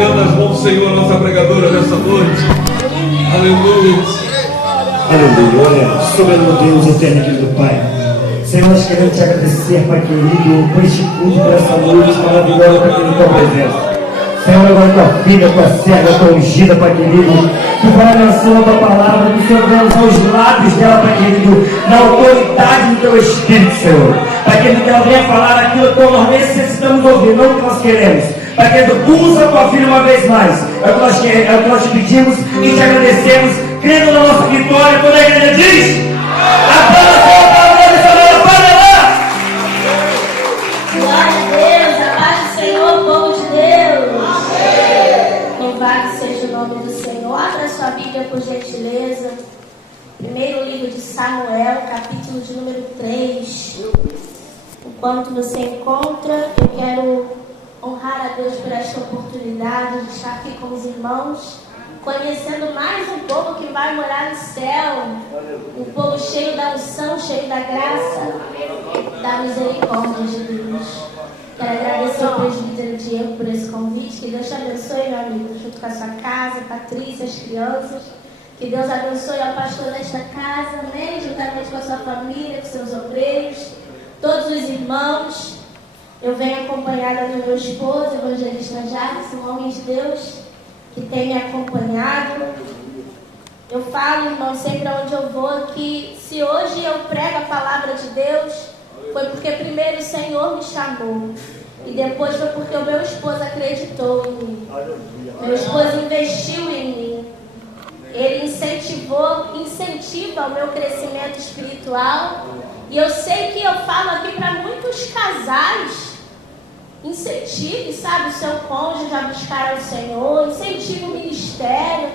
entregando nas mãos do Senhor a nossa pregadora nessa noite. Aleluia. Aleluia. Olha, soberano Deus, eterno e querido Pai, Senhor, nós queremos te agradecer, Pai querido, por este culto, por essa noite maravilhosa, Pai querido, tua presença. Senhor, agora tua filha, tua serva, tua ungida, Pai querido, que vai abençoar a tua palavra, que o Senhor venha usar os lábios dela, Pai querido, na autoridade do teu Espírito, Senhor. Pai querido, que ela venha falar aquilo que nós necessitamos ouvir, não o que nós queremos. Pai querido, usa a tua filha uma vez mais. É o que nós te pedimos e te agradecemos, crendo na nossa vitória. Toda a igreja diz: aplauda, Senhor, para a Padre lá. Glória a Deus, a paz do Senhor, povo de Deus. Louvado seja o nome do Senhor. Abra sua Bíblia, por gentileza. Primeiro livro de Samuel, capítulo de número 3. Enquanto você encontra, eu quero honrar a Deus por esta oportunidade de estar aqui com os irmãos, conhecendo mais um povo que vai morar no céu, um povo cheio da unção, cheio da graça, da misericórdia de Deus. Quero agradecer ao presbítero Diego por esse convite. Que Deus te abençoe, meu amigo, junto com a sua casa, Patrícia, as crianças. Que Deus abençoe ao pastor desta casa, amém? Juntamente com a sua família, com seus obreiros, todos os irmãos. Eu venho acompanhada do meu esposo, evangelista Jadson, um homem de Deus que tem me acompanhado. Eu falo, irmão, sempre onde eu vou, que se hoje eu prego a palavra de Deus, foi porque primeiro o Senhor me chamou. E depois foi porque o meu esposo acreditou em mim. Meu esposo investiu em mim. Ele incentiva o meu crescimento espiritual. E eu sei que eu falo aqui para muitos casais. Incentive, sabe, o seu cônjuge a buscar ao Senhor. Incentive o ministério.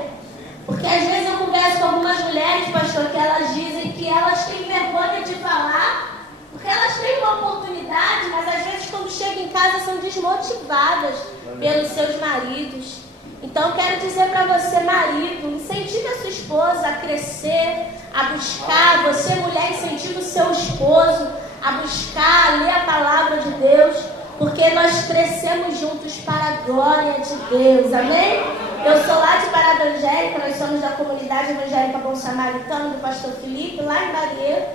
Porque às vezes eu converso com algumas mulheres, pastor, que elas dizem que elas têm vergonha de falar. Porque elas têm uma oportunidade, mas às vezes quando chegam em casa são desmotivadas pelos seus maridos. Então quero dizer para você, marido, incentive a sua esposa a crescer, a buscar. Você, mulher, incentive o seu esposo a buscar, a ler a palavra de Deus, porque nós crescemos juntos para a glória de Deus, amém? Eu sou lá de Parada Angélica, nós somos da comunidade evangélica Bom Samaritano, do pastor Felipe, lá em Barreiro.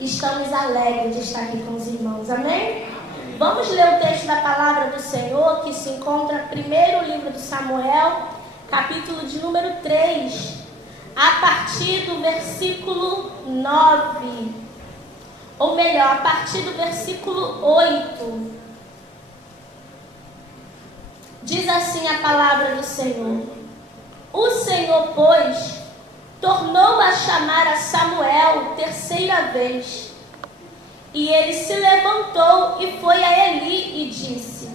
Estamos alegres de estar aqui com os irmãos, amém? Vamos ler o texto da palavra do Senhor, que se encontra no primeiro livro de Samuel, capítulo de número 3, a partir do versículo 9, ou melhor, a partir do versículo 8. Diz assim a palavra do Senhor: O Senhor, pois, tornou a chamar a Samuel terceira vez. E ele se levantou e foi a Eli e disse: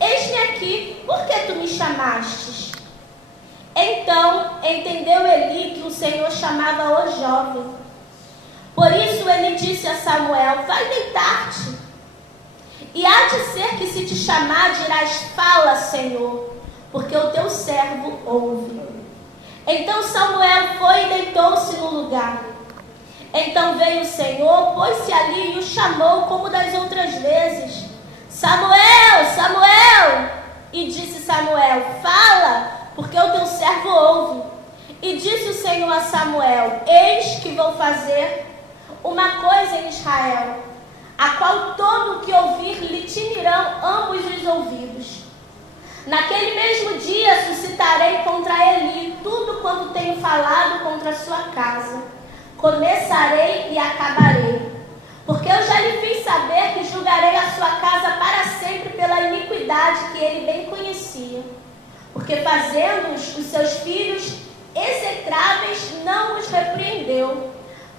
Eis-me aqui, por que tu me chamastes? Então entendeu Eli que o Senhor chamava o jovem. Por isso ele disse a Samuel: Vai deitar-te. E há de ser que se te chamar dirás: Fala, Senhor, porque o teu servo ouve. Então Samuel foi e deitou-se no lugar. Então veio o Senhor, pôs-se ali e o chamou como das outras vezes: Samuel, Samuel! E disse Samuel: Fala, porque o teu servo ouve. E disse o Senhor a Samuel: Eis que vou fazer uma coisa em Israel, a qual todo o que ouvir lhe tinirão ambos os ouvidos. Naquele mesmo dia suscitarei contra Eli tudo quanto tenho falado contra a sua casa. Começarei e acabarei. Porque eu já lhe fiz saber que julgarei a sua casa para sempre pela iniquidade que ele bem conhecia. Porque fazendo-os os seus filhos execráveis, não os repreendeu.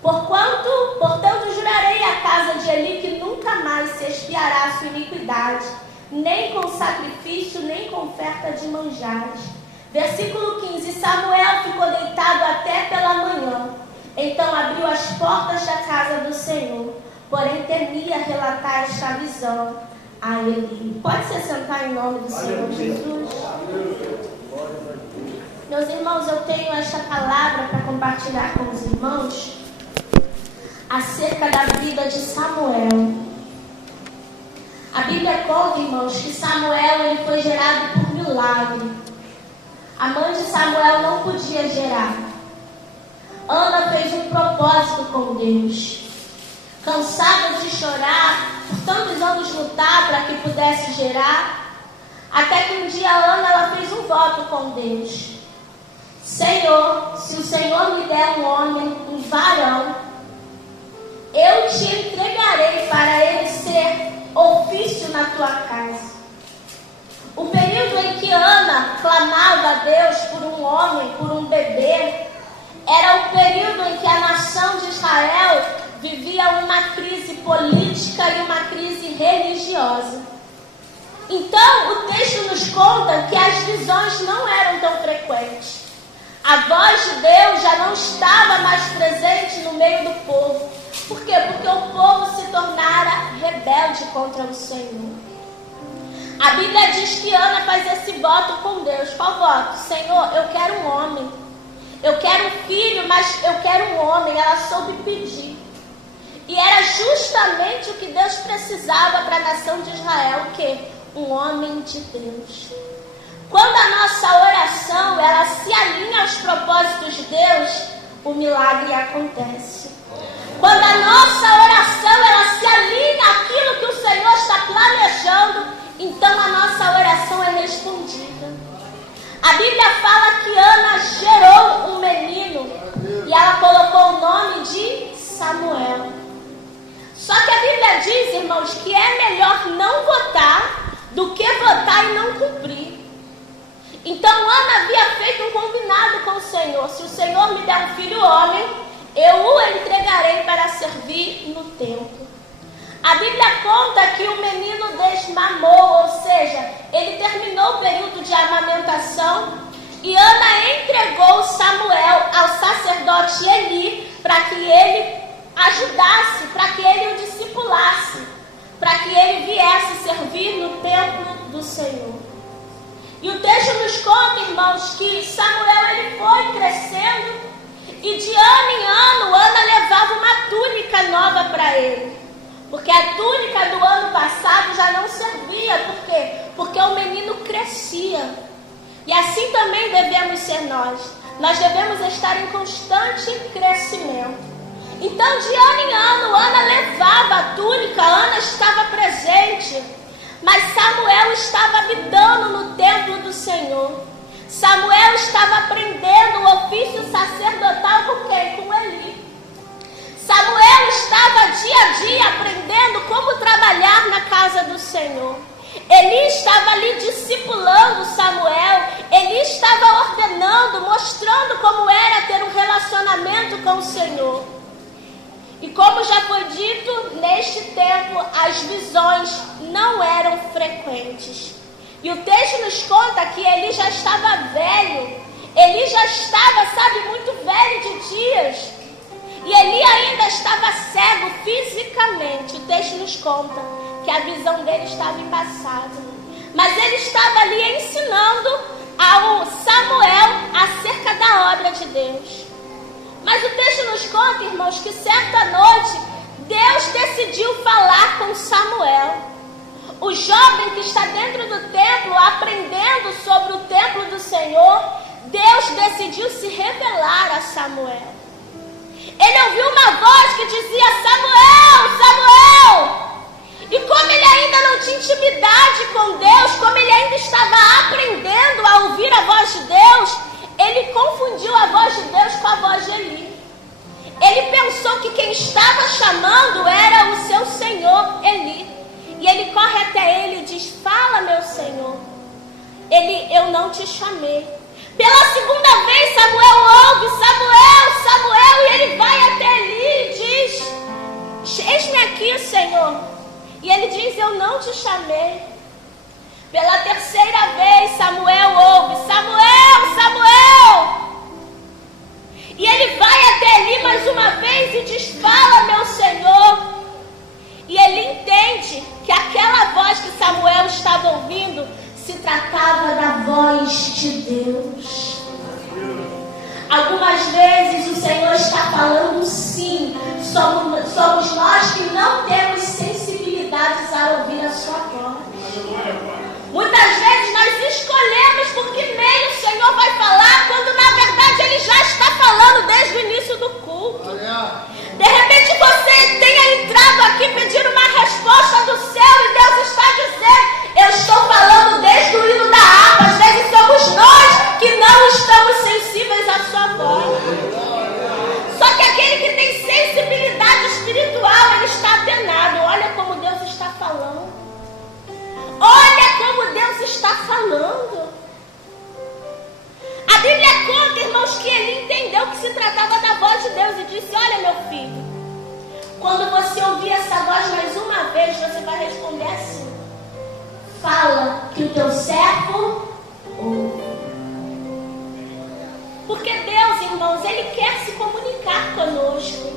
Portanto, jurarei à casa de Eli que nunca mais se expiará a sua iniquidade, nem com sacrifício, nem com oferta de manjares. Versículo 15. Samuel ficou deitado até pela manhã. Então abriu as portas da casa do Senhor, porém temia relatar esta visão a Eli. Pode se sentar em nome do Senhor Jesus. Meus irmãos, eu tenho esta palavra para compartilhar com os irmãos acerca da vida de Samuel. A Bíblia conta, irmãos, que Samuel ele foi gerado por milagre. A mãe de Samuel não podia gerar. Ana fez um propósito com Deus. Cansada de chorar, por tantos anos lutar para que pudesse gerar, até que um dia Ana ela fez um voto com Deus. Senhor, se o Senhor me der um homem, um varão, eu te entregarei para ele ser ofício na tua casa. O período em que Ana clamava a Deus por um homem, por um bebê, era o período em que a nação de Israel vivia uma crise política e uma crise religiosa. Então, o texto nos conta que as visões não eram tão frequentes. A voz de Deus já não estava mais presente no meio do povo. Por quê? Porque o povo se tornara rebelde contra o Senhor. A Bíblia diz que Ana faz esse voto com Deus. Qual voto? Senhor, eu quero um homem. Eu quero um filho, mas eu quero um homem. Ela soube pedir. E era justamente o que Deus precisava para a nação de Israel. O quê? Um homem de Deus. Quando a nossa oração ela se alinha aos propósitos de Deus, o milagre acontece. Quando a nossa oração ela se alinha àquilo que o Senhor está planejando, então a nossa oração é respondida. A Bíblia fala que Ana gerou um menino e ela colocou o nome de Samuel. Só que a Bíblia diz, irmãos, que é melhor não votar do que votar e não cumprir. Então Ana havia feito um combinado com o Senhor. Se o Senhor me der um filho homem, eu o entregarei para servir no templo. A Bíblia conta que o menino desmamou, ou seja, ele terminou o período de amamentação e Ana entregou Samuel ao sacerdote Eli para que ele ajudasse, para que ele o discipulasse, para que ele viesse servir no templo do Senhor. E o texto nos conta, irmãos, que Samuel ele foi crescendo e de ano em ano Ana levava uma túnica nova para ele. Porque a túnica do ano passado já não servia. Por quê? Porque o menino crescia. E assim também devemos ser nós. Nós devemos estar em constante crescimento. Então, de ano em ano, Ana levava a túnica, Ana estava presente. Mas Samuel estava habitando no templo do Senhor. Samuel estava aprendendo o ofício sacerdotal com quem? Com Eli. Samuel estava dia a dia aprendendo como trabalhar na casa do Senhor. Eli estava ali discipulando Samuel. Eli estava ordenando, mostrando como era ter um relacionamento com o Senhor. E como já foi dito, neste tempo as visões não eram frequentes. E o texto nos conta que Eli já estava velho. Eli já estava, muito velho de dias. E Eli ainda estava cego fisicamente. O texto nos conta que a visão dele estava embaçada. Mas ele estava ali ensinando ao Samuel acerca da obra de Deus. Mas o texto nos conta, irmãos, que certa noite Deus decidiu falar com Samuel. O jovem que está dentro do templo, aprendendo sobre o templo do Senhor, Deus decidiu se revelar a Samuel. Ele ouviu uma voz que dizia: Samuel, Samuel! E como ele ainda não tinha intimidade com Deus, como ele ainda estava aprendendo a ouvir a voz de Deus, ele confundiu a voz de Deus com a voz de Eli. Ele pensou que quem estava chamando era o seu senhor Eli. E ele corre até ele e diz: fala, meu senhor. Ele: eu não te chamei. Pela segunda vez Samuel ouve: Samuel, Samuel. E ele vai até Eli e diz: eis-me aqui, Senhor. E ele diz: eu não te chamei. Pela terceira vez Samuel ouve: Samuel, Samuel. E ele vai até Eli mais uma vez e diz: fala, meu Senhor. E ele entende que aquela voz que Samuel estava ouvindo se tratava da voz de Deus. Algumas vezes o Senhor está falando sim. Somos nós que não temos sensibilidades a ouvir a sua voz. Muitas vezes nós escolhemos voz de Deus e disse: olha, meu filho, quando você ouvir essa voz mais uma vez, você vai responder assim: fala que o teu servo ouve. Porque Deus, irmãos, Ele quer se comunicar conosco,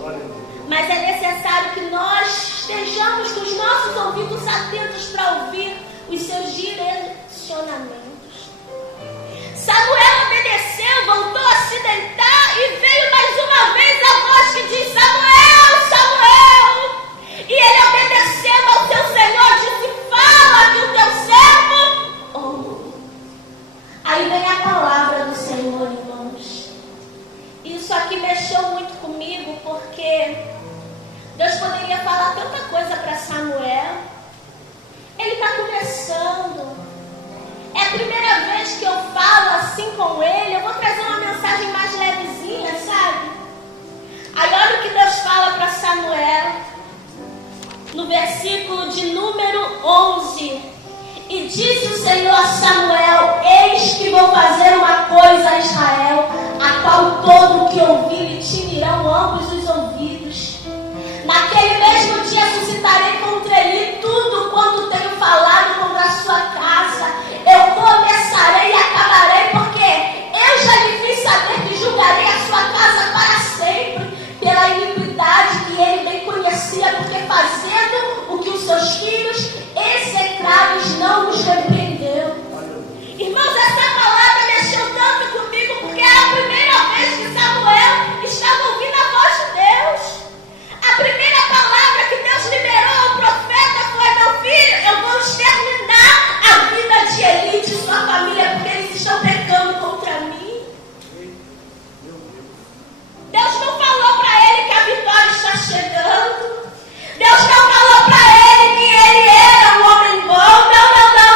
mas é necessário que nós estejamos com os nossos ouvidos atentos para ouvir os seus direcionamentos. Samuel obedeceu, voltou a se deitar e veio mais uma vez a voz que diz: Samuel, Samuel! E ele, obedecendo ao seu Senhor, disse: fala que o teu servo ouve. Aí vem a palavra do Senhor, irmãos. Isso aqui mexeu muito comigo, porque Deus poderia falar tanta coisa para Samuel. Ele está começando. É a primeira vez que eu falo assim com ele. Eu vou trazer uma mensagem mais levezinha, sabe? Aí olha o que Deus fala para Samuel, no versículo de número 11. E disse o Senhor a Samuel: eis que vou fazer uma coisa a Israel, a qual todo o que ouvir lhe tinirão ambos os ouvidos. Naquele mesmo dia suscitarei contra ele tudo quanto tenho falado contra a sua casa. Eu começarei e acabarei, porque eu já lhe fiz saber que julgarei a sua casa para sempre, pela iniquidade que ele bem conhecia, porque fazendo o que os seus filhos execráveis não nos repreendeu. Irmãos, essa palavra mexeu tanto comigo, porque era a primeira vez que Samuel estava ouvindo a voz de Deus. A primeira palavra que Deus liberou ao profeta foi: meu filho, eu vou exterminar a vida de Eli e de sua família, porque eles estão pecando contra mim. Deus não falou para ele que a vitória está chegando. Deus não falou para ele que ele era um homem bom. Não.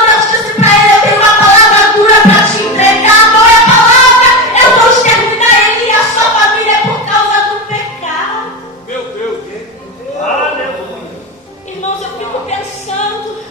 Deus disse para ele: eu tenho uma palavra dura para te entregar. Qual é a palavra? Eu vou exterminar ele e a sua família por causa do pecado. Meu Deus. Irmãos, eu fico pensando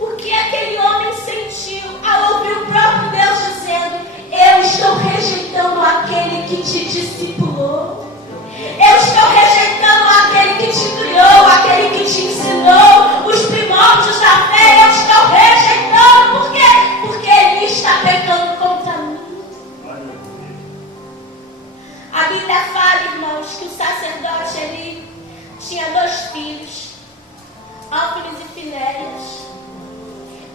o que aquele homem sentiu ao ouvir o próprio Deus dizendo: eu estou rejeitando aquele que te discipulou. Eu estou rejeitando aquele que te criou, aquele que te ensinou os primórdios da fé. Eu estou rejeitando. Por quê? Porque ele está pecando contra mim. A Bíblia fala, irmãos, que o sacerdote Eli tinha 2 filhos, Ófnis e Finéias.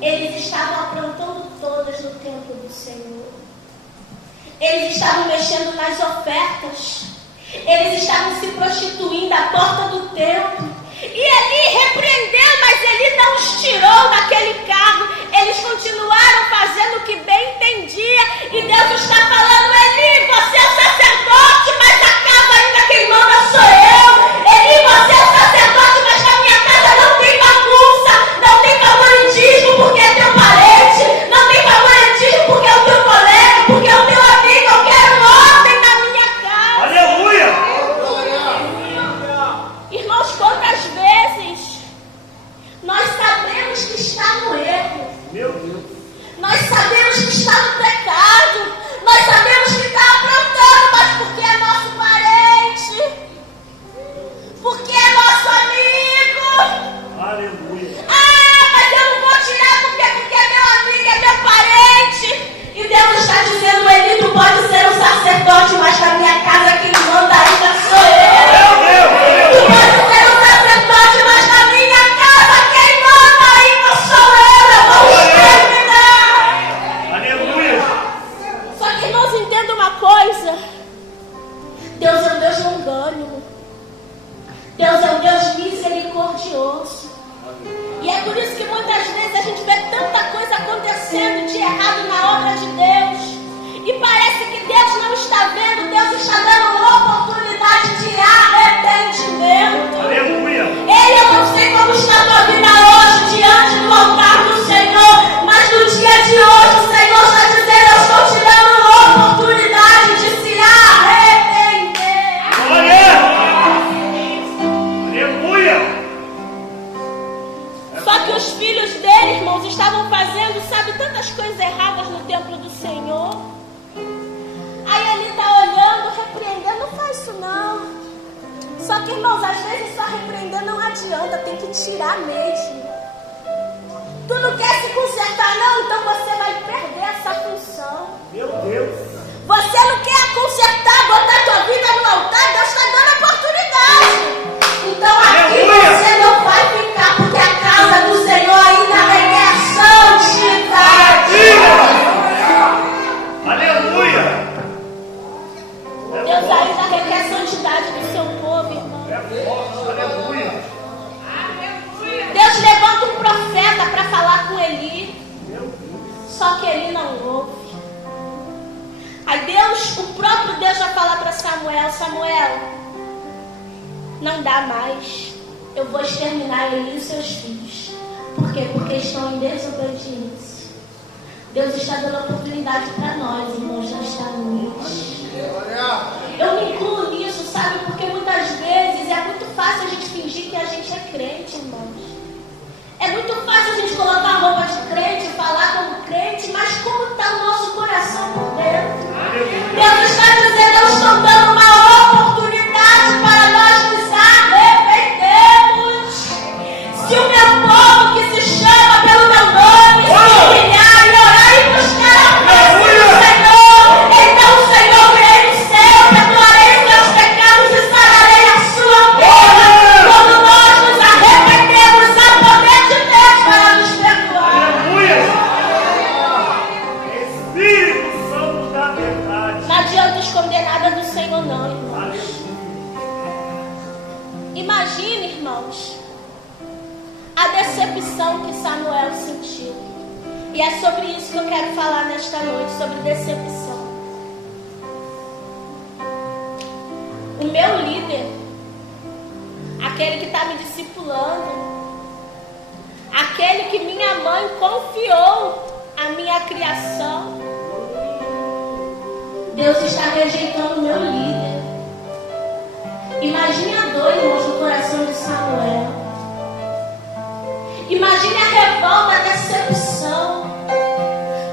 Eles estavam aprontando todas no templo do Senhor. Eles estavam mexendo nas ofertas. Eles estavam se prostituindo à porta do templo. E Eli repreendeu, mas Eli não os tirou daquele cargo. Eles continuaram fazendo o que bem entendia. E Deus está falando: Eli, você é o sacerdote, mas a casa ainda quem manda sou eu. Eli, você é o sacerdote, mas na minha casa não tem bagunça, não tem favoritismo porque é teu parente, não tem favoritismo porque é o teu colega, porque é o teu amigo. Eu quero ordem na minha casa. Aleluia! Irmãos, quantas vezes nós sabemos que está no erro, Meu Deus! nós sabemos que está no pecado, nós sabemos que está aprontando, mas porque é nosso parente, porque é nosso amigo. Aleluia! Ah, mas eu não vou tirar porque é meu amigo, é meu parente. E Deus está dizendo: Eli, tu pode ser um sacerdote, mas na minha casa quem manda ainda sou eu. Tu pode ser um sacerdote, mas na minha casa quem manda ainda sou eu. Eu vou exterminar. Aleluia! Só que, irmãos, entenda uma coisa: Deus é um Deus longânimo. Deus é um Deus misericordioso. E é por isso que muitas vezes a gente vê tanta coisa acontecendo de errado na obra de Deus. E parece que Deus não está vendo. Deus está dando uma oportunidade de arrependimento. Aleluia! Ei, eu não sei como está a tua vida hoje diante do altar do Senhor, mas no dia de hoje o Senhor está dizendo: eu estou te dando uma oportunidade de se arrepender. Glória! Aleluia! Só que os filhos dele, irmãos, estavam fazendo, sabe, tantas coisas erradas no templo do Senhor. Aí ele está olhando, repreendendo Só que, irmãos, às vezes só repreender não adianta, tem que tirar mesmo. Tu não quer se consertar, não? Então você vai perder essa função. Meu Deus. Você não quer consertar, botar tua vida no altar, Deus está dando oportunidade. Então aqui você não vai ficar, porque a casa do Senhor ainda requer santidade. Aleluia. Deus ainda requer santidade do seu povo, irmão. Aleluia. Deus levanta um profeta para falar com Eli. Só que Eli não ouve. Aí Deus, o próprio Deus vai falar para Samuel: Samuel, não dá mais. Eu vou exterminar Eli e seus filhos. Por quê? Porque estão em desobediência. Deus está dando oportunidade para nós, irmãos, nesta noite. Eu me incluo nisso, sabe? Porque muitas vezes é muito fácil a gente fingir que a gente é crente, irmãos. É muito fácil a gente colocar a roupa de crente, falar como crente, mas como está o nosso coração por dentro? Deus está dizendo: eu estou dando uma oportunidade para nós nos arrependermos. Se o meu povo que se chama pelo meu nome se humilhar e orar e buscar a face do Senhor, então o Senhor virei do céu, perdoarei os meus pecados e sararei a sua terra. Quando nós nos arrependemos, há poder de Deus para nos perdoar. Espírito Santo da verdade. Não adianta esconder nada do Senhor, não, irmãos. Imagine, irmãos, a decepção que Samuel sentiu. E é sobre isso que eu quero falar nesta noite, sobre decepção. O meu líder, aquele que está me discipulando, aquele que minha mãe confiou a minha criação, Deus está rejeitando o meu líder. Imagine a dor, irmãos, no coração de Samuel. Imagine a revolta, a decepção.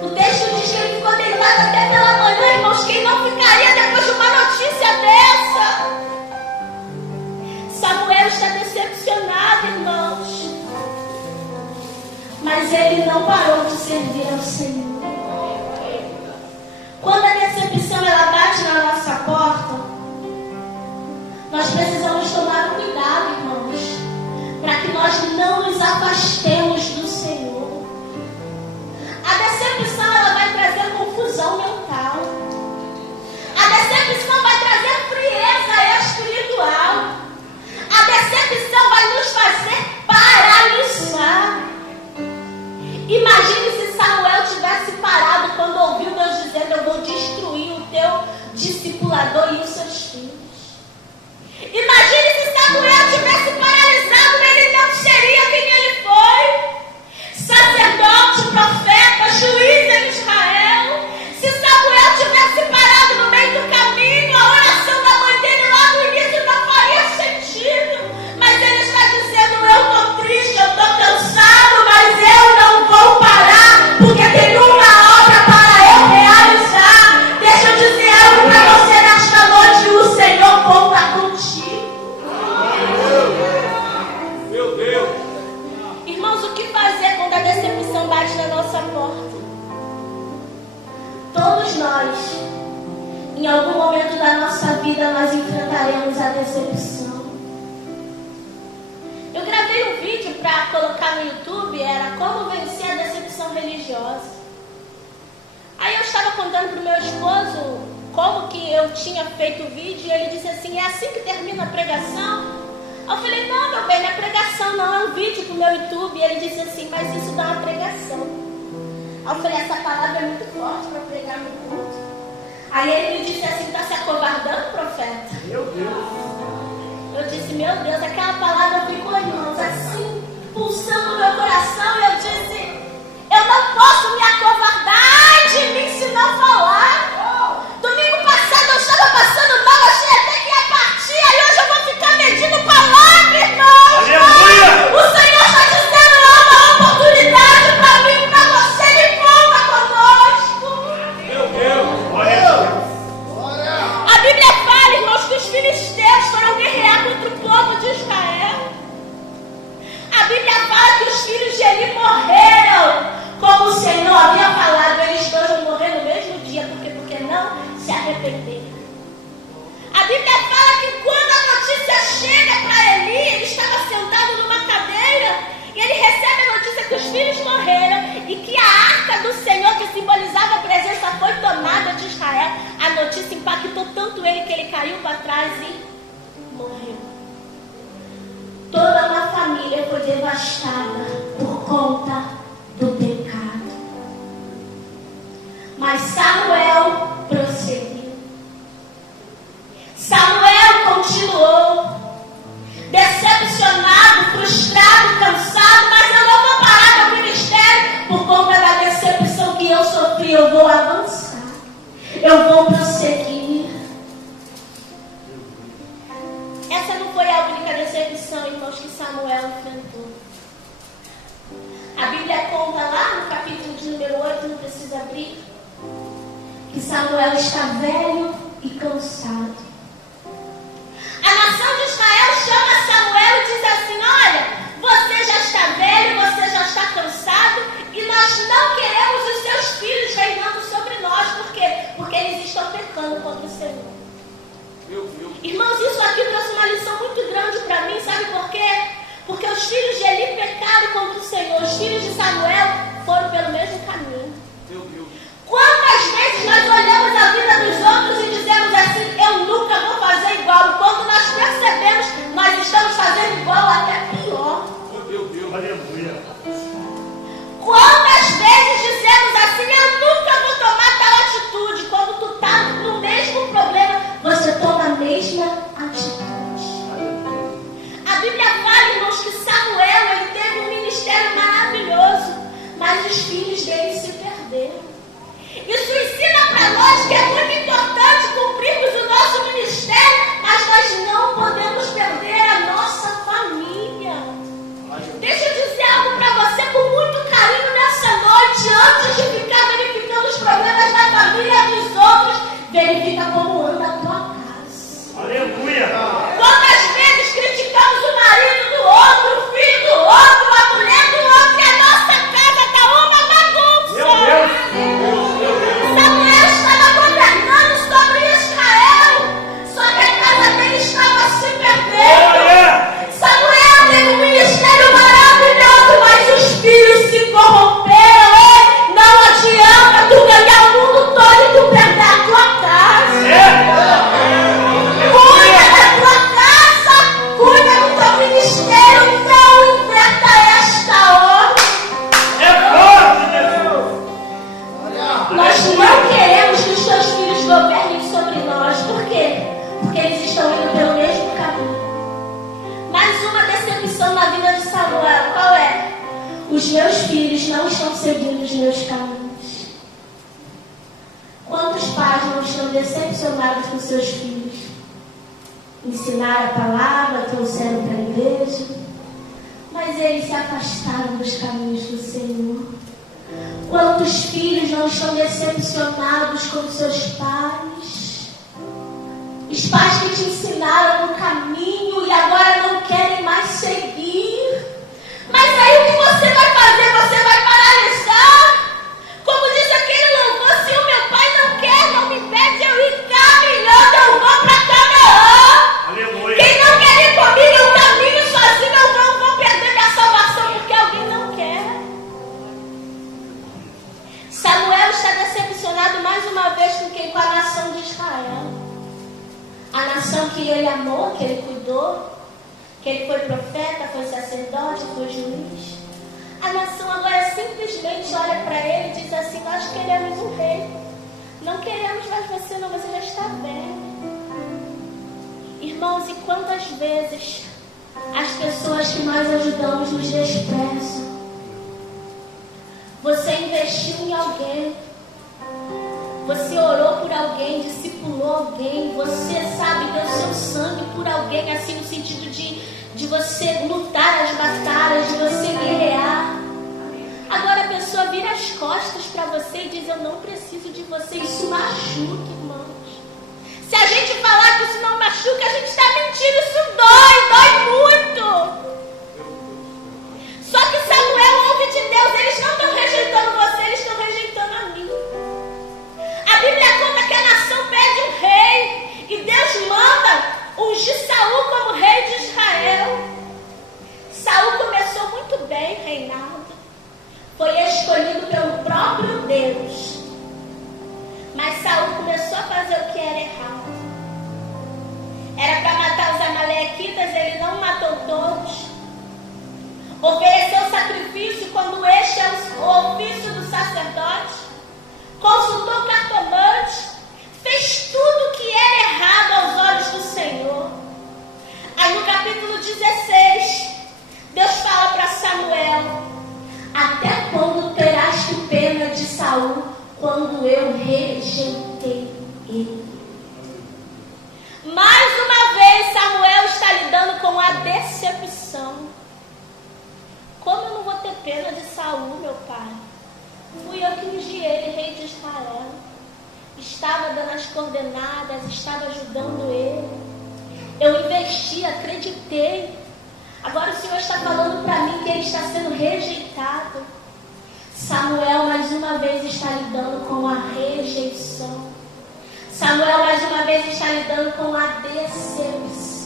O texto diz que ele ficou deitado até pela manhã, irmãos. Quem não ficaria depois de uma notícia dessa? Samuel está decepcionado, irmãos. Mas ele não parou de servir ao Senhor. Quando a decepção ela bate na nossa porta, nós precisamos tomar cuidado, irmãos, para que nós não nos afastemos do Senhor. A decepção ela vai trazer confusão mental. A decepção vai trazer frieza espiritual. A decepção vai nos fazer paralisar. Imagine se Samuel tivesse parado quando ouviu Deus dizendo: eu vou destruir o teu discipulador e os seus filhos. Imagine se Samuel tivesse paralisado, ele não seria quem ele foi. Sacerdote, profeta, juiz em Israel. Se Samuel tivesse parado no meio do caminho, a oração da mãe dele lá no início não faria sentido. Mas ele está dizendo: eu estou triste, eu estou cansado, mas eu não vou parar, porque tem uma obra para eu realizar. Deixa eu dizer algo para você nesta noite: o Senhor conta contigo. Meu Deus. Irmãos, o que fazer quando a decepção bate na nossa porta? Todos nós, em algum momento da nossa vida, nós enfrentaremos a decepção. Eu gravei um vídeo para colocar no YouTube, era como vencer a decepção religiosa. Aí eu estava contando para o meu esposo como que eu tinha feito o vídeo, e ele disse assim: é assim que termina a pregação? Eu falei: não, meu bem, não é pregação não, é um vídeo pro meu YouTube. E ele disse assim: mas isso dá uma pregação. Eu falei: essa palavra é muito forte para pregar no culto. Aí ele me disse assim: está se acovardando, profeta? Meu Deus. Eu disse: meu Deus, aquela palavra ficou, irmãos, assim, pulsando no meu coração. E eu disse: eu não posso me acovardar. Ai de mim se não falar. Domingo passado eu estava passando mal, achei até que ia partir. Aí hoje eu vou ficar medindo palavra, irmãos. Aleluia. O Senhor está dizendo: há uma oportunidade para mim e para você. Ele conta conosco. Meu Deus. Glória a Deus. A Bíblia fala, irmãos, que os filisteus foram guerrear contra o devastada por conta do pecado. Mas Samuel prosseguiu. Samuel continuou, decepcionado, frustrado, cansado, mas eu não vou parar meu ministério por conta da decepção que eu sofri. Eu vou avançar, eu vou prosseguir. Essa não foi a única decepção, irmãos, que Samuel enfrentou. A Bíblia conta lá no capítulo de número 8, não precisa abrir, que Samuel está velho e cansado. A nação de Israel chama Samuel e diz assim: olha, você já está velho, você já está cansado, e nós não queremos os seus filhos reinando sobre nós. Por quê? Porque eles estão pecando contra o Senhor. Irmãos, isso aqui trouxe uma lição muito grande para mim, sabe por quê? Porque os filhos de Eli pecaram contra o Senhor, os filhos de Samuel foram pelo mesmo caminho. Quantas vezes nós olhamos a vida dos outros e dizemos assim: eu nunca vou fazer igual. Quando nós percebemos, nós estamos fazendo igual, até pior. Aleluia. Quantas vezes dizemos assim: eu nunca vou tomar tal atitude. Quando tu está no mesmo problema, você toma a mesma atitude. A Bíblia fala, irmãos, que Samuel, ele teve um ministério maravilhoso, mas os filhos dele se perderam. Isso ensina para nós que é muito importante cumprirmos o nosso ministério, mas nós não podemos perder a nossa família. Deixa eu dizer algo para você com muito carinho nessa noite. Antes de ficar verificando os problemas da família dos outros, verifica como anda a tua casa. Aleluia. Quantas vezes criticamos o marido do outro, o filho do outro, a mulher do outro, e a nossa casa está uma bagunça. Meu Deus. Samuel estava governando sobre Israel, só que a casa dele estava se perdendo. Samuel teve um ministério maravilhoso, mas os filhos se corromperam. Não adianta tu ganhar o mundo todo e tu perder a tua casa. Cuida da tua casa, cuida do teu ministério, não inventa esta hora. Nós não queremos que os teus filhos governem sobre nós. Por quê? Porque eles estão indo pelo mesmo caminho. Mais uma decepção na vida de Samuel. Qual é? Os meus filhos não estão seguindo os meus caminhos. Quantos pais não estão decepcionados com seus filhos? Ensinaram a palavra, trouxeram para a igreja, mas eles se afastaram dos caminhos do Senhor. Quantos filhos não estão decepcionados com seus pais? Os pais que te ensinaram no caminho e agora não querem mais seguir. Mas aí o que você vai fazer? Você vai paralisar? Como diz aquele louvor: se o meu pai não quer, não me pede, eu ir caminhando, eu vou para Canaã. Aleluia. Quem não quer ir comigo, eu caminho sozinho, eu não vou perder minha salvação porque alguém não quer. Samuel está decepcionado mais uma vez com a nação de Israel. A nação que ele amou, que ele cuidou, que ele foi profeta, foi sacerdote, foi juiz. A nação agora simplesmente olha para ele e diz assim: nós queremos um rei. Não queremos mais você não, você já está velho. Irmãos, e quantas vezes as pessoas que nós ajudamos nos desprezam? Você investiu em alguém, você orou por alguém, discipulou alguém, você, sabe, deu seu sangue por alguém, assim, no sentido de você lutar as batalhas, de você guerrear. Agora a pessoa vira as costas para você e diz: eu não preciso de você. Isso machuca, irmãos. Se a gente falar que isso não machuca, a gente está mentindo. Isso dói muito. Só que Samuel ouve de Deus. Eles não estão rejeitando você, eles estão rejeitando a mim. A Bíblia conta que a nação pede um rei, e Deus manda ungir Saul como rei de Israel. Saul começou muito bem reinado, foi escolhido pelo próprio Deus. Mas Saul começou a fazer o que era errado. Era para matar os amalequitas, ele não matou todos. ofereceu sacrifício quando este é o ofício do sacerdote, consultou o cartomante, fez tudo o que era errado aos olhos do Senhor. Aí no capítulo 16, Deus fala para Samuel: até quando terás tu pena de Saul, quando eu rejeitei ele? Mais uma vez Samuel está lidando com a decepção. Como eu não vou ter pena de Saul, meu pai? Fui eu que ungi ele, rei de Israel. Estava dando as coordenadas, estava ajudando ele. Eu investi, acreditei. Agora o Senhor está falando para mim que ele está sendo rejeitado. Samuel mais uma vez está lidando com a rejeição. Samuel mais uma vez está lidando com a decepção.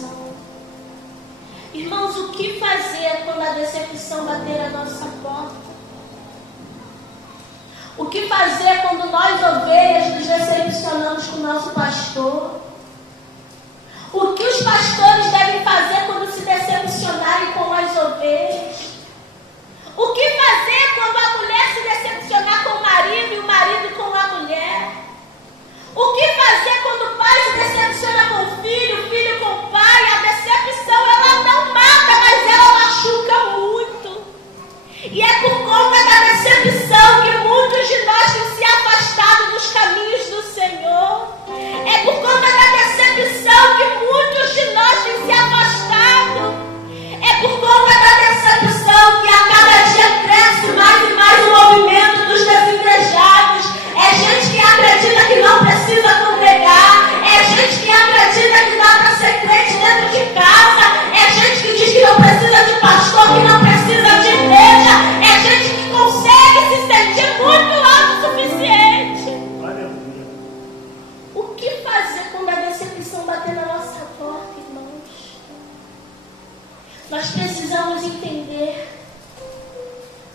Irmãos, o que fazer quando a decepção bater a nossa porta? O que fazer quando nós, ovelhas, nos decepcionamos com o nosso pastor? O que os pastores devem fazer quando se decepcionarem com as ovelhas? O que fazer quando a mulher se decepcionar com o marido e o marido com a mulher? O que fazer quando o pai se decepciona com o filho com o pai? A decepção, ela não mata, mas ela machuca muito. E é por conta da decepção que muitos de nós têm se afastado dos caminhos do Senhor. É por conta da decepção que muitos de nós têm se afastado. É por conta da decepção que a cada dia cresce mais e mais o movimento dos desigrejados. É gente que acredita que não precisa congregar. É gente que acredita que dá para ser crente dentro de casa. É gente que diz que não precisa de pastor, que não precisa de igreja. É gente que consegue se sentir muito autossuficiente. O que fazer quando a decepção bater na nossa porta, irmãos? Nós precisamos entender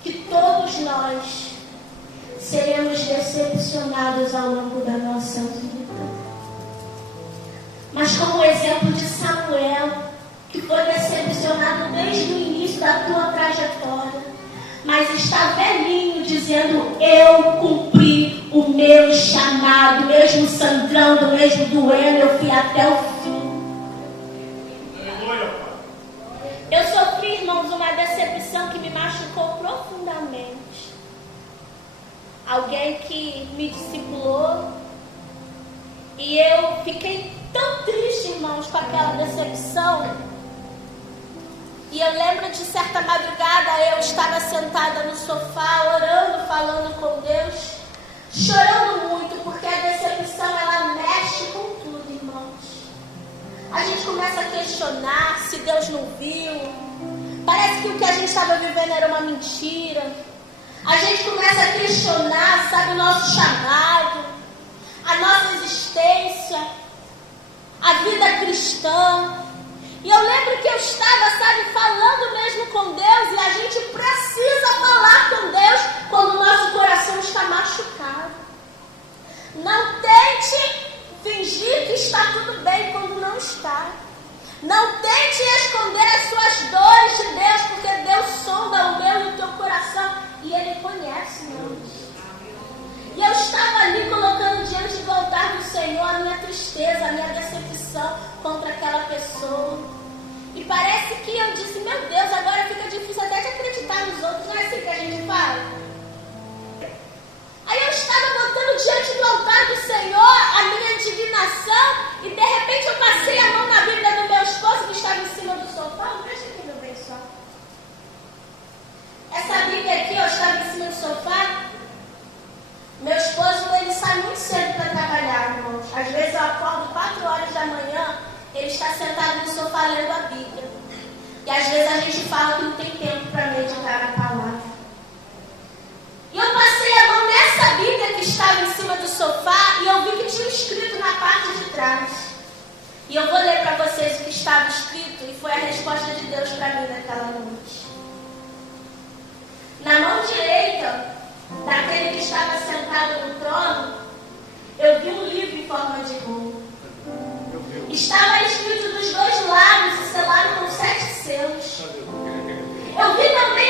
que todos nós seremos decepcionados ao longo da nossa vida. Mas como o exemplo de Samuel, que foi decepcionado desde o início da tua trajetória, mas está velhinho dizendo: eu cumpri o meu chamado, mesmo sangrando, mesmo doendo, eu fui até o fim. Eu sofri, irmãos, uma decepção que me machucou profundamente. Alguém que me discipulou e eu fiquei tão triste, irmãos, com aquela decepção. E eu lembro de certa madrugada eu estava sentada no sofá, orando, falando com Deus, chorando muito, porque a decepção, ela mexe com tudo, irmãos. A gente começa a questionar se Deus não viu. Parece que o que a gente estava vivendo era uma mentira. A gente começa a questionar, sabe, o nosso chamado, a nossa existência, a vida cristã. E eu lembro que eu estava, sabe, falando mesmo com Deus. E a gente precisa falar com Deus quando o nosso coração está machucado. Não tente fingir que está tudo bem quando não está. Não tente esconder as suas dores de Deus, porque Deus sonda o meu e o teu coração e Ele conhece, irmãos. E eu estava ali colocando diante do altar do Senhor a minha tristeza, a minha decepção contra aquela pessoa. E parece que eu disse: meu Deus, agora fica difícil até de acreditar nos outros. Não é assim que a gente fala? Aí eu estava botando diante do altar do Senhor a minha indignação e de repente eu passei a mão na Bíblia do meu esposo que estava em cima do sofá. Deixa aqui, meu bem, só. Essa Bíblia aqui, eu estava em cima do sofá. Meu esposo, ele sai muito cedo para trabalhar, irmãos. Às vezes eu acordo 4 horas da manhã, ele está sentado no sofá lendo a Bíblia. E às vezes a gente fala que não tem tempo para meditar a palavra. E eu passei a mão nessa Bíblia que estava em cima do sofá e eu vi que tinha escrito na parte de trás. E eu vou ler para vocês o que estava escrito e foi a resposta de Deus para mim naquela noite. Na mão direita daquele que estava sentado no trono, eu vi um livro em forma de rolo. Estava escrito dos 2 lados e selado com 7 selos. Eu vi também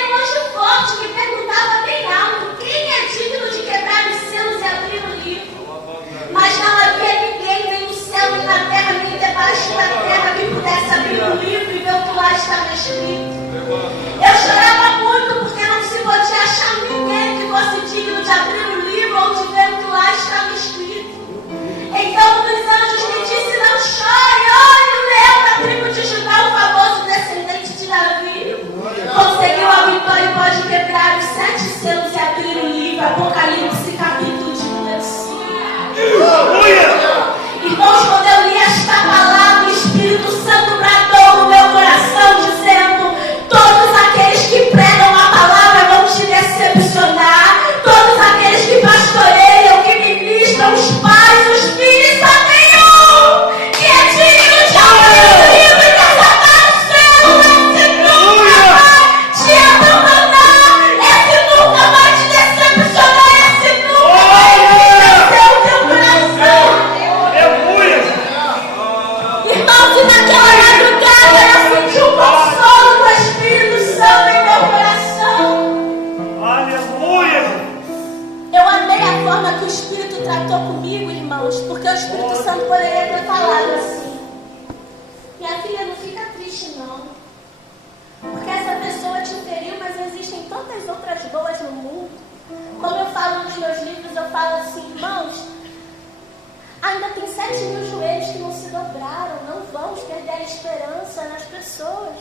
escrito. Eu chorava muito porque não se podia achar ninguém que fosse digno de abrir o livro ou de ver o que lá estava escrito. Então um dos anjos me disse: não chore, olhe o leão da tribo de Judá, o famoso descendente de Davi. Conseguiu a vitória e pode quebrar os 7 selos e abrir o livro. Apocalipse capítulo de número 5. Irmãos, quando eu li esta palavra, o Espírito Santo bradou no meu coração, dizendo: todos aqueles que pregam a palavra vão te decepcionar. Todos aqueles que pastoreiam, que ministram, os pais, os filhos, só tem um que é digno de abrir o livro e desatar o céu. Esse nunca vai te abandonar, esse nunca vai te decepcionar, esse nunca vai entristecer o teu coração. Irmãos, e naquela madrugada eu senti um consolo do Espírito Santo em meu coração. Eu amei a forma que o Espírito tratou comigo, irmãos, porque o Espírito Santo poderia ter falado assim: minha filha, não fica triste não, porque essa pessoa te feriu, mas existem tantas outras boas no mundo. Como eu falo nos meus livros, eu falo assim: irmãos, ainda tem 7.000 joelhos que não se dobraram. Não vamos perder a esperança nas pessoas.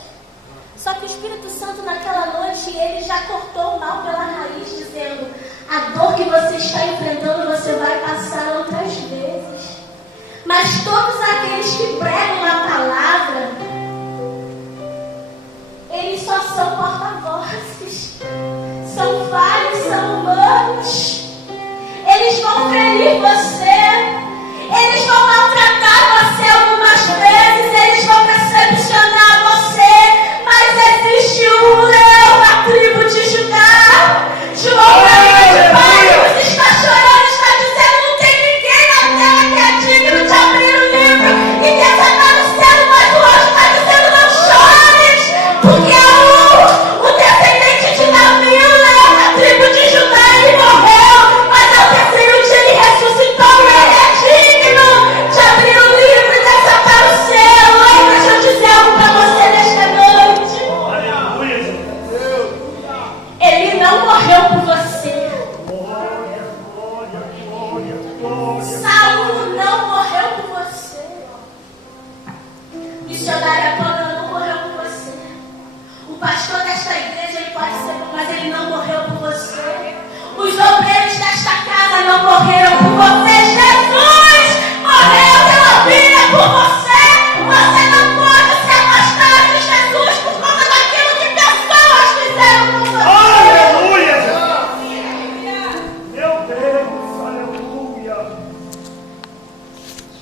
Só que o Espírito Santo naquela noite, ele já cortou o mal pela raiz, dizendo: a dor que você está enfrentando, você vai passar outras vezes. Mas todos aqueles que pregam a palavra, eles só são porta-vozes. São falhos, são humanos. Eles vão ferir você. Eles vão maltratar você algumas vezes, eles vão decepcionar você, mas existe um leão da tribo de Judá. João, Deus está chorando, está dizendo: não tem ninguém na terra que é digno de abrir o livro e desatar o céu, mas o anjo está dizendo: não chores, porque o descendente de Davi, o leão da tribo de Judá, ele morreu, mas ao terceiro dia ele ressuscitou, ele é digno de abrir o livro e desatar o céu. Deixa eu dizer algo para você nesta noite. Ele não morreu por você. Saulo não morreu por você. Missionária Paula não morreu por você. O pastor desta igreja, ele pode ser, mas ele não morreu por você. Os obreiros desta casa não morreram por você. Jesus morreu pela vida por você. Você não pode se afastar de Jesus por conta daquilo que pessoas fizeram com você.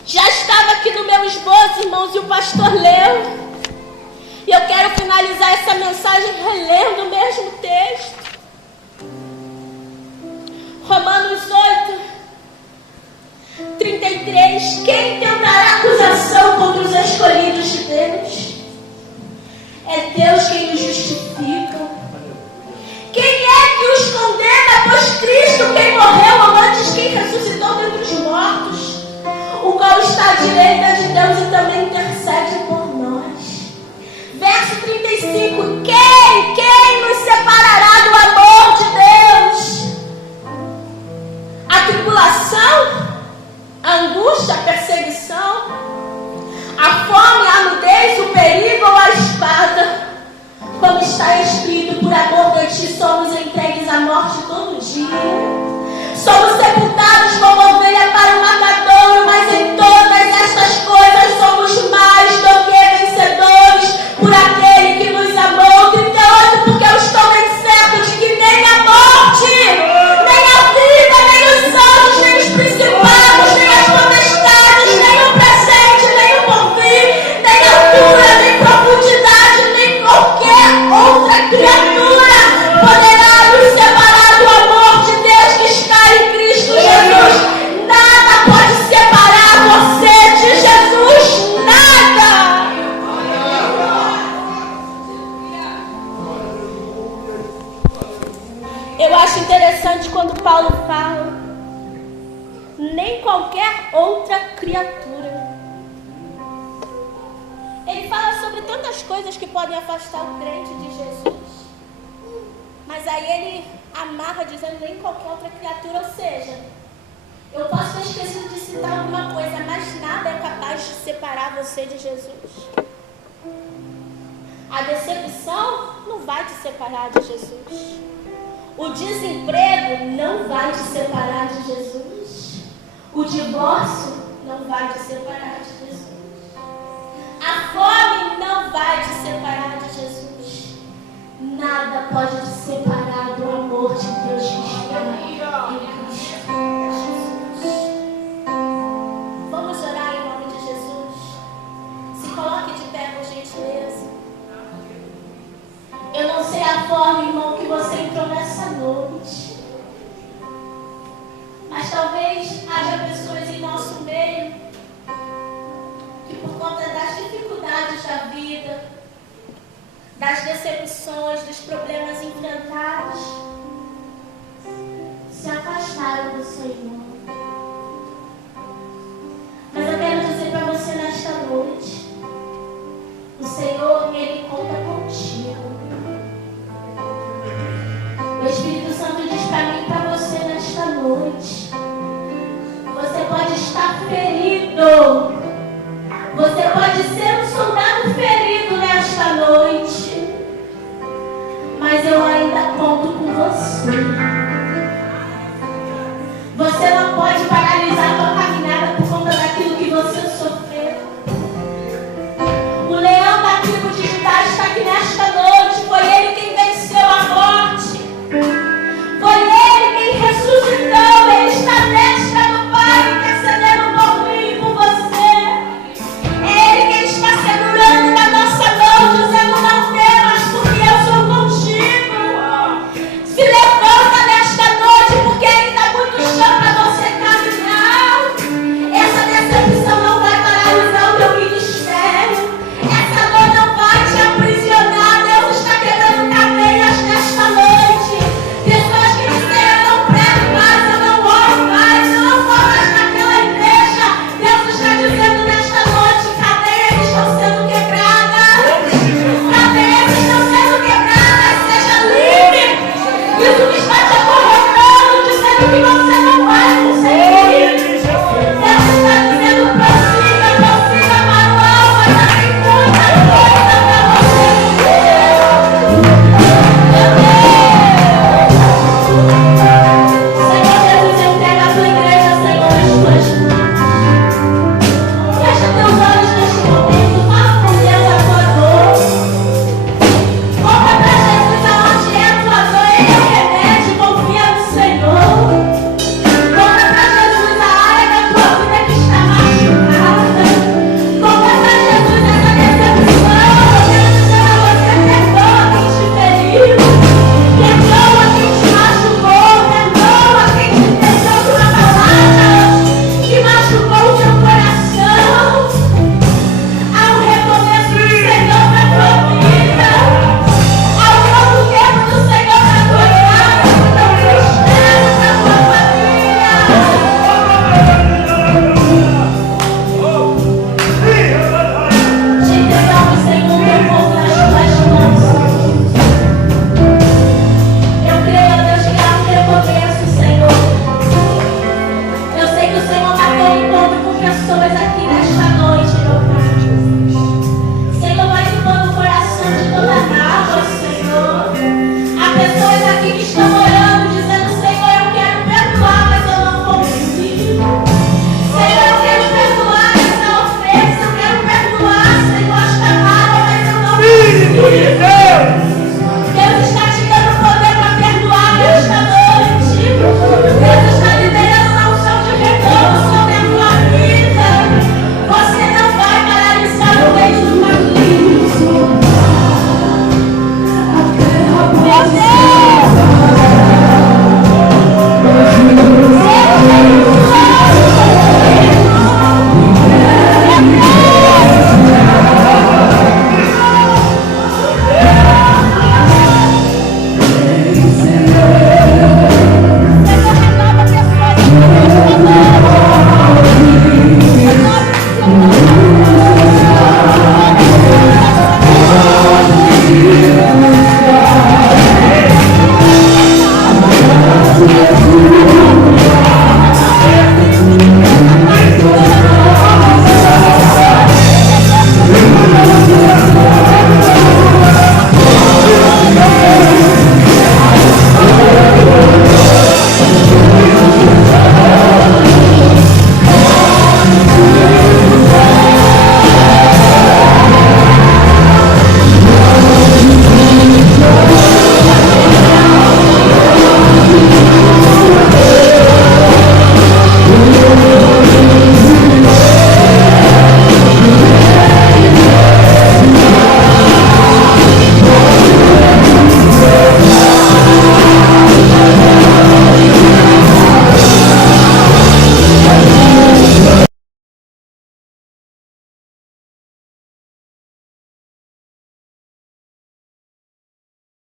Já estava aqui no meu esboço, irmãos, e o pastor leu. E eu quero finalizar essa mensagem relendo o mesmo texto. Romanos 8:33. Quem tentará acusação contra os escolhidos de Deus? É Deus quem os justifica. Quem é que os condena? Pois Cristo, quem morreu, ou antes quem ressuscitou dentre os mortos, o qual está à direita de Deus e também intercede por nós. Verso 35. Quem nos separará do amor de Deus? A tribulação, a angústia, a perseguição, a fome, a nudez, o perigo ou a espada? Como está escrito: por amor de ti somos entregues à morte todo dia. Somos sepultados como ovelha para o matadouro, mas em todas estas coisas somos mais do que vencedores por aquele que nos amou. 38. Porque eu estou bem certo de que nem a morte, nem a vida, nem os anjos, nem os principados, nem as potestades, nem o presente, nem o porvir, nem a altura, nem profundidade, nem qualquer outra criatura poderá nos separar do amor de Deus que está em Cristo Jesus. Nada pode separar você de Jesus. Nada. Eu acho interessante quando Paulo fala: nem qualquer outra criatura. Ele fala sobre tantas coisas que podem afastar o crente de Jesus. Mas aí ele amarra dizendo nem qualquer outra criatura, ou seja, eu posso ter esquecido de citar alguma coisa, mas nada é capaz de separar você de Jesus. A decepção não vai te separar de Jesus. O desemprego não vai te separar de Jesus. O divórcio não vai te separar de Jesus. A fome não vai te separar de Jesus. Nada pode te separar do amor de Deus que está em Cristo Jesus. Vamos orar em nome de Jesus. Se coloque de pé, por gentileza. Eu não sei a forma, irmão, que você entrou nessa noite. Mas talvez haja pessoas em nosso meio que por conta das dificuldades da vida, das decepções, dos problemas enfrentados, se afastaram do Senhor.